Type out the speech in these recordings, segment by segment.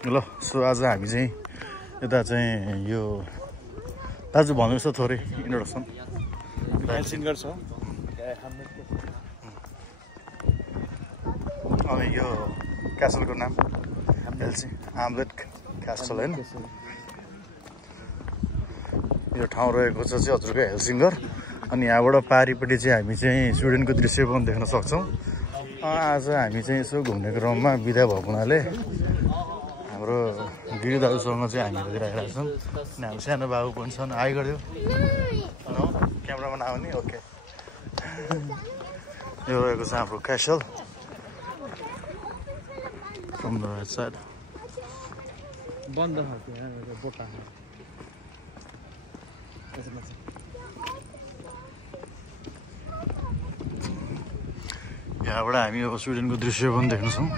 ल सो आज हामी चाहिँ यता चाहिँ यो दाजु भन्नुहोस् त थोरै इन्ट्रोडक्सन। सिङ्गर छ अनि यो क्यासलको नाम हेल्सी आमलेट क्यासल होइन। यो ठाउँ रहेको छ चाहिँ हजुरको हेल्सिङ्गर। अनि यहाँबाट पारिपट्टि चाहिँ हामी चाहिँ स्विडेनको दृश्य पनि देख्न सक्छौँ। आज हामी चाहिँ यसो घुम्ने क्रममा बिदा भएको हुनाले हाम्रो गिरी दाजुसँग चाहिँ हामीहरू गइरहेका छौँ। अनि हाम्रो सानो बाबु पनि छन्, आइ गरिदियो नो क्यामेरामा आउने ओके। यो रहेको छ हाम्रो Castle from the right side. बन्द बोटा यहाँबाट हामी अब स्विडेनको दृश्य पनि देख्छौँ।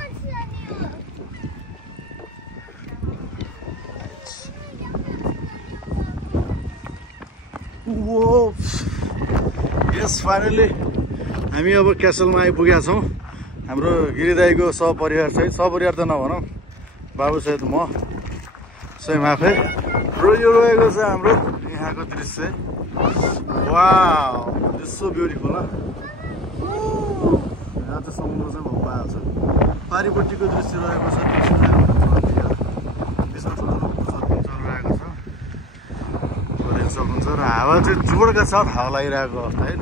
यस फाइनली हामी अब क्यासलमा आइपुगेका छौँ। हाम्रो गिरिदाईको सपरिवार सहित, सपरिवार त नभनौँ, बाबुसहित म स्वयं आफै र यो रहेको छ हाम्रो यहाँको दृश्य। Wow it's so beautiful. यहाँ त समुद्र चाहिँ भोक पाइहाल्छ। पारिपट्टिको दृश्य रहेको छ, बिचमा ठुल्ठुलो चलिरहेको छ, हेर्न सक्नुहुन्छ। र हावा चाहिँ जोडका साथ हावा लागिरहेको अवस्था होइन।